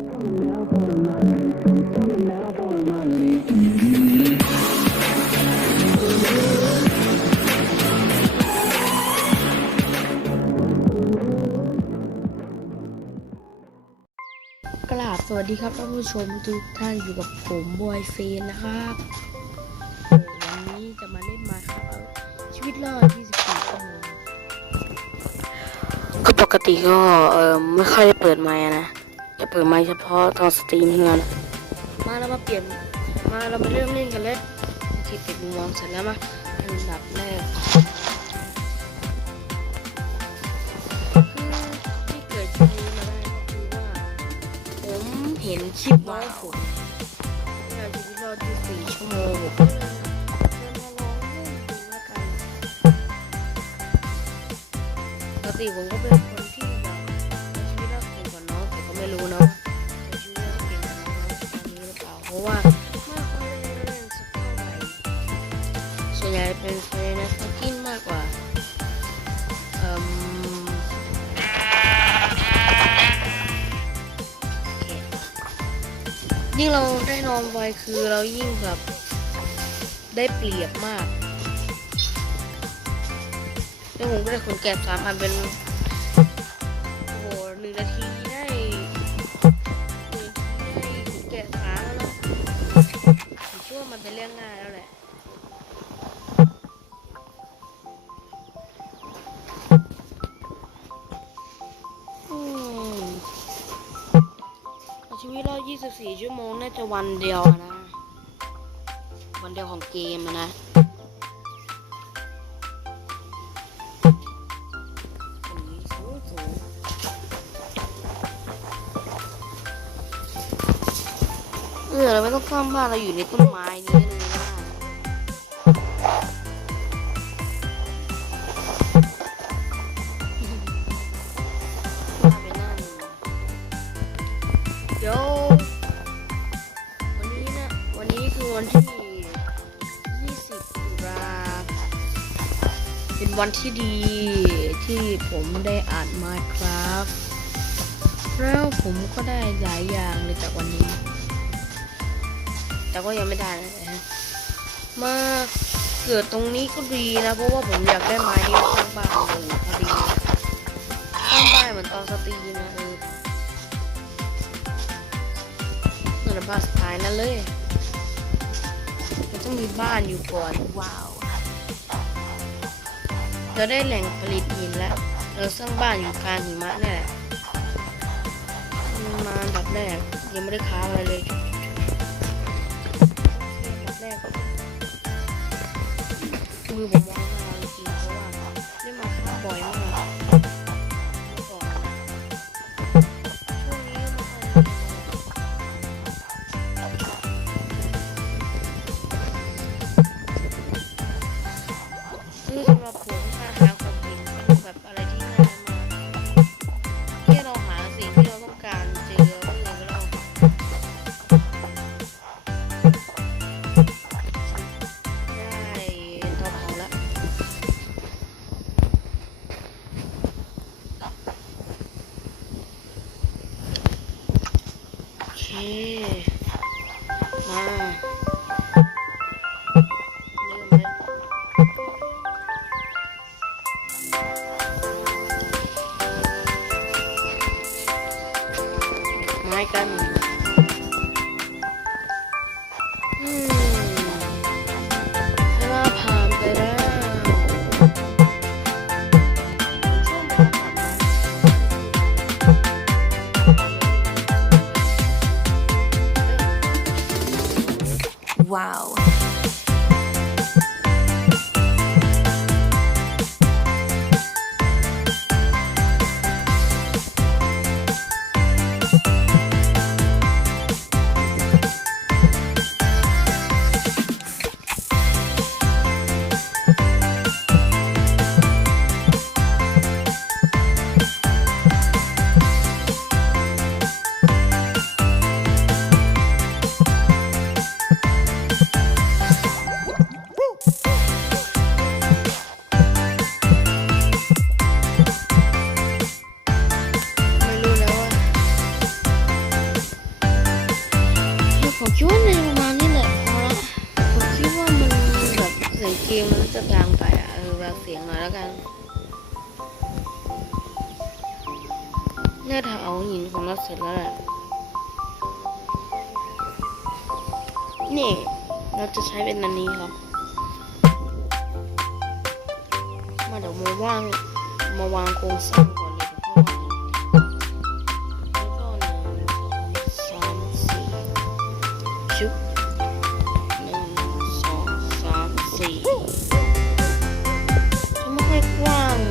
กราบสวัสดีครับท่านผู้ชมทุกท่านอยู่กับผมบอยเฟนนะครับวันนี้จะมาเล่นมาครับชีวิตรอด 24 ชั่วโมงก็ปกติก็เออไม่ค่อยได้เปิดไมค์อะนะ จะเปิดไมค์เฉพาะตอนสตรีมเท่านั้นมาเรามาเปลี่ยน มาเรามาเริ่มเล่นกันเลยโอเคเปลี่ยนมุมมองเสร็จแล้วมาอันดับแรกคือที่เกิดชีวิตนี้มาได้ก็คือว่า ผมเห็นคลิปน้องผมที่เราชีวิตรอด24ชั่วโมงเลยเดินมาลองเล่นดูแล้วกันปกติผมก็เป็น นอนไวคือเรายิ่งแบบได้เปรียบมากแล้วผมก็ได้ขนแกะสามพันเป็นโอ้โหหนึ่งนาทีได้หนึ่งนาทีได้แกะสามแล้วเนาะผมคิดว่ามันเป็นเรื่องง่ายแล้วแหละ วิตเรา 24 ชั่วโมง น่าจะวันเดียวนะ วันเดียวของเกมนะเออเราไม่ต้องสร้างบ้านเราอยู่ในต้นไม้นี้นะ วันที่ 20ตุลาเป็นวันที่ดีที่ผมได้อ่าน Minecraft แล้วผมก็ได้หลายอย่างเลยจากวันนี้ แต่ก็ยังไม่ได้นะฮะมาเกิดตรงนี้ก็ดีนะ เพราะว่าผมอยากได้ไม้นี้สร้างบ้านเลยพอดีสร้างบ้านเหมือนตอนสตรีนะเออนั่นแหละบ้าสุดท้ายนั่นเลย ต้องมีบ้านอยู่ก่อน ว้าว เราได้แหล่งผลิตหินแล้ว เราสร้างบ้านอยู่กลางหิมะนี่แหละมาอันดับแรกยังไม่ได้ค้าอะไรเลยอันดับแรกมือผมมอง กันอืมเวลาผ่านไปแล้ว คิดว่าในประมาณนี้แหละพอละผมคิดว่ามันแบบเสียงเกมมันจะดังไปอะเออแบบเสียงหน่อยแล้วกันเนี่ยถ้าเอาหินของเราเสร็จแล้วแหละนี่เราจะใช้เป็นอันนี้ครับ มาเดี๋ยวมาวางมาวางโครงสร้าง ชุบหนึ่งสองสามสี่จะไม่ค่อยกว้าง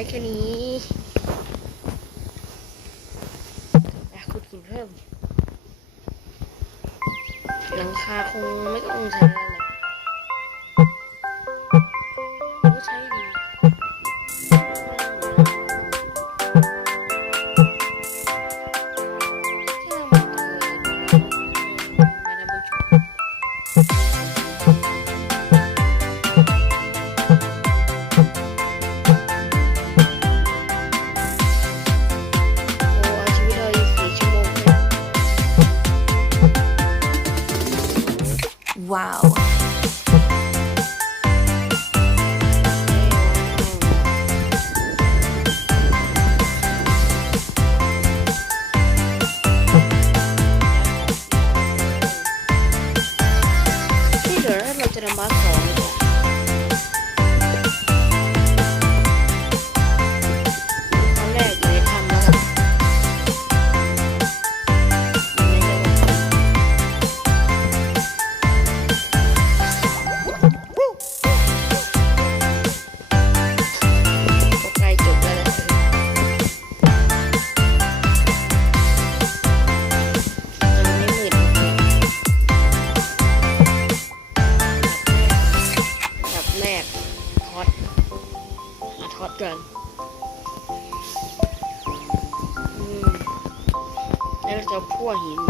ได้แค่นี้อยากขุดหินเพิ่มหลังคาคงไม่ต้องใช้ ว้าวนี่เดี๋ย จะพั่วหิน